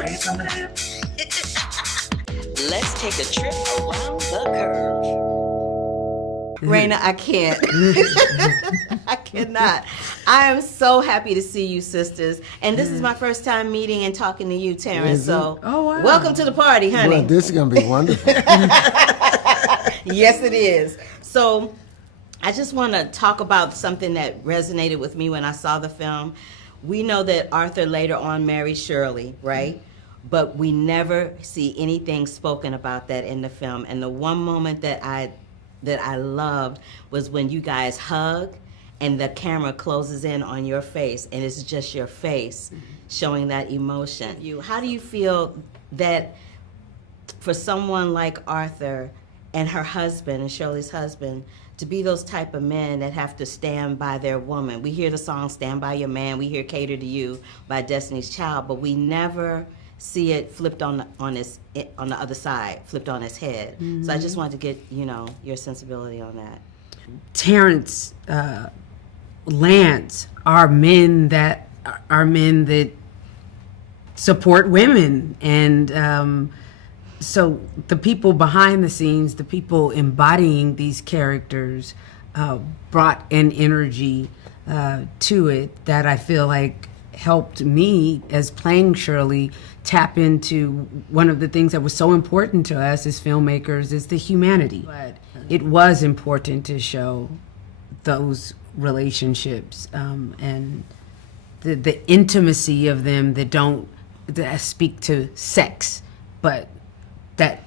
Praise on the hip. Let's take a trip around the curve. Raina, I can't. I cannot. I am so happy to see you, sisters. And this is my first time meeting and talking to you, Terrence. So, wow. Welcome to the party, honey. Well, this is going to be wonderful. Yes, it is. So, I just want to talk about something that resonated with me when I saw the film. We know that Arthur later on married Shirley, right? But we never see anything spoken about that in the film. And the one moment that I loved was when you guys hug and the camera closes in on your face and it's just your face showing that emotion. How do you feel that for someone like Arthur and her husband and Shirley's husband to be those type of men that have to stand by their woman? We hear the song Stand By Your Man, we hear Cater to You by Destiny's Child, but we never see it flipped on the other side, flipped on its head. Mm-hmm. So I just wanted to get, your sensibility on that. Terrence, Lance are men that support women, and so the people behind the scenes, the people embodying these characters, brought an energy to it that I feel like helped me as playing Shirley tap into one of the things that was so important to us as filmmakers is the humanity. But it was important to show those relationships and the intimacy of them that speak to sex, but that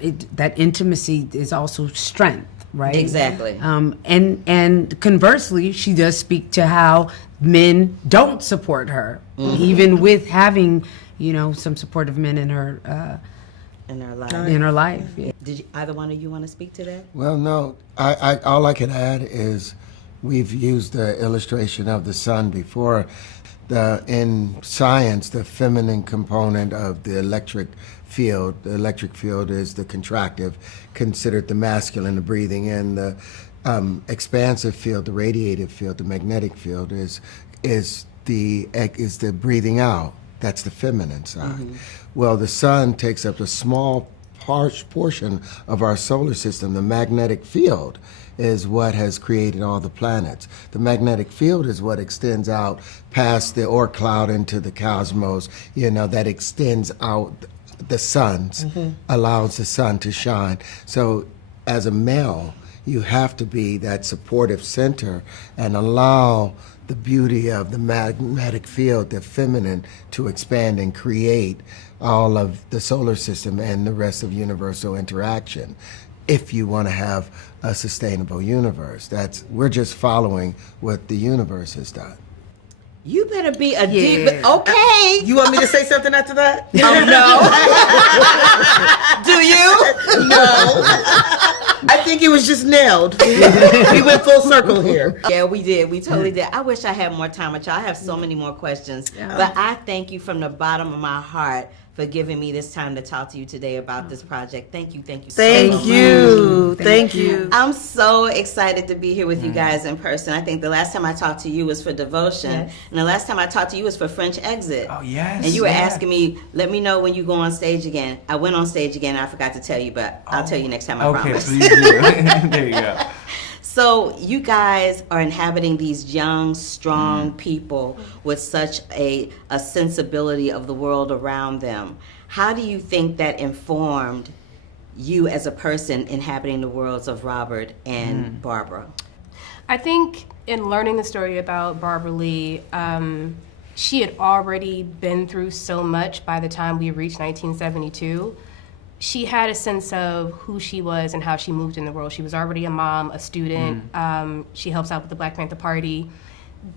intimacy is also strength, right? Exactly. And conversely, she does speak to how men don't support her, even with having, some supportive men in her life. Yeah. Did either one of you want to speak to that? Well, no. I all I can add is we've used the illustration of the sun before. In science, the feminine component of the electric field. The electric field is the contractive, considered the masculine, the breathing, and the expansive field, the radiative field, the magnetic field is the breathing out. That's the feminine side. Mm-hmm. Well, the sun takes up a small portion of our solar system. The magnetic field is what has created all the planets. The magnetic field is what extends out past the Oort cloud into the cosmos, that extends out the suns, allows the sun to shine. So as a male, you have to be that supportive center and allow the beauty of the magnetic field, the feminine, to expand and create all of the solar system and the rest of universal interaction. If you want to have a sustainable universe, we're just following what the universe has done. You better be a deep. Okay. You want me to say something after that? Oh no. Do you? No. I think it was just nailed. We went full circle here. Yeah, we did. We totally did. I wish I had more time with y'all. I have so many more questions. Yeah. But I thank you from the bottom of my heart for giving me this time to talk to you today about this project. Thank you so much. Thank you. I'm so excited to be here with you guys in person. I think the last time I talked to you was for Devotion, and the last time I talked to you was for French Exit. Oh, yes. And you were asking me, let me know when you go on stage again. I went on stage again, I forgot to tell you, but I'll tell you next time, I promise. Okay, please do. There you go. So you guys are inhabiting these young, strong people with such a sensibility of the world around them. How do you think that informed you as a person inhabiting the worlds of Robert and Barbara? I think in learning the story about Barbara Lee, she had already been through so much by the time we reached 1972. She had a sense of who she was and how she moved in the world. She was already a mom, a student. She helps out with the Black Panther Party.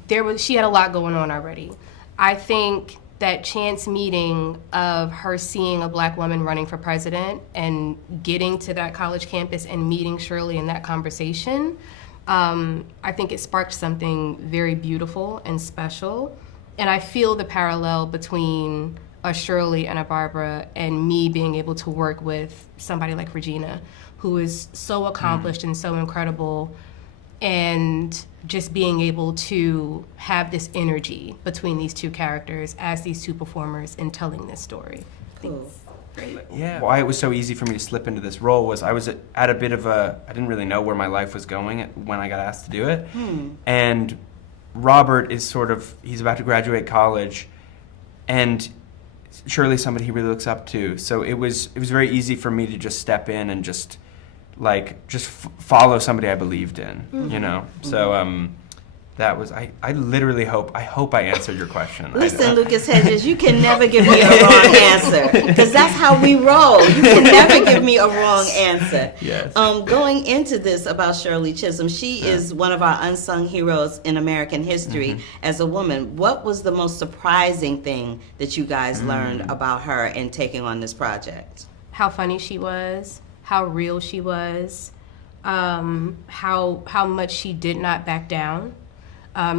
She had a lot going on already. I think that chance meeting of her seeing a Black woman running for president and getting to that college campus and meeting Shirley in that conversation, I think it sparked something very beautiful and special. And I feel the parallel between a Shirley and a Barbara and me being able to work with somebody like Regina, who is so accomplished and so incredible, and just being able to have this energy between these two characters as these two performers in telling this story. Cool. Yeah. Why it was so easy for me to slip into this role was I was at a bit of a, I didn't really know where my life was going when I got asked to do it. And Robert is sort of, he's about to graduate college, and Shirley's somebody he really looks up to. So it was very easy for me to just step in and just follow somebody I believed in, you know? So that was, I literally hope I answered your question. Listen, Lucas Hedges, you can never give me a wrong answer, because that's how we roll. You can never give me a wrong answer. Yes. Going into this about Shirley Chisholm, she is one of our unsung heroes in American history as a woman. What was the most surprising thing that you guys learned about her in taking on this project? How funny she was, how real she was, how much she did not back down.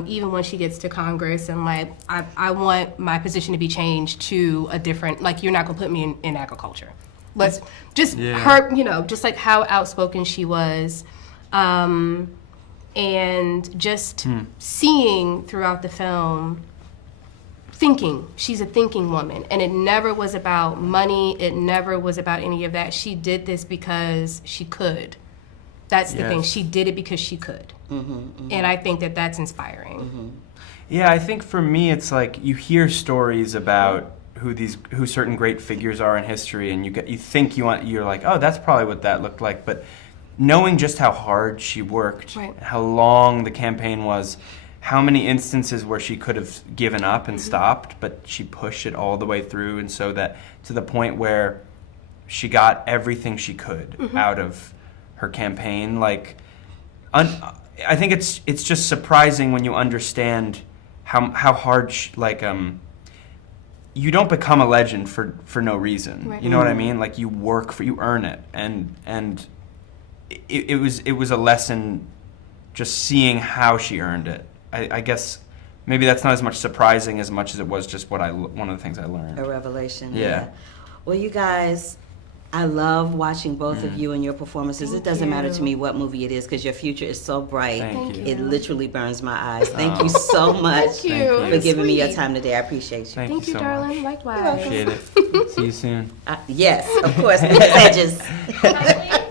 Even when she gets to Congress and like, I want my position to be changed to a different, like, you're not gonna put me in agriculture. Let's just her, you know, just like how outspoken she was, and just seeing throughout the film, she's a thinking woman, and it never was about money, it never was about any of that. She did this because she could. That's the thing. She did it because she could. And I think that that's inspiring. Yeah, I think for me it's like you hear stories about who certain great figures are in history, and you're like, oh, that's probably what that looked like. But knowing just how hard she worked, how long the campaign was, how many instances where she could have given up and stopped, but she pushed it all the way through, and so that to the point where she got everything she could out of her campaign. Like, I think it's just surprising when you understand how hard you don't become a legend for no reason. Right. You know what I mean? Like, you earn it, and it was a lesson just seeing how she earned it. I guess maybe that's not as much surprising as much as it was just one of the things I learned. A revelation. Yeah. Well, you guys, I love watching both of you and your performances. It doesn't matter to me what movie it is, because your future is so bright. Thank you. It literally burns my eyes. Thank you so much for giving me your time today. I appreciate you. Thank you, so darling. much. Likewise. Appreciate it. See you soon. Yes, of course. Lucas Hedges.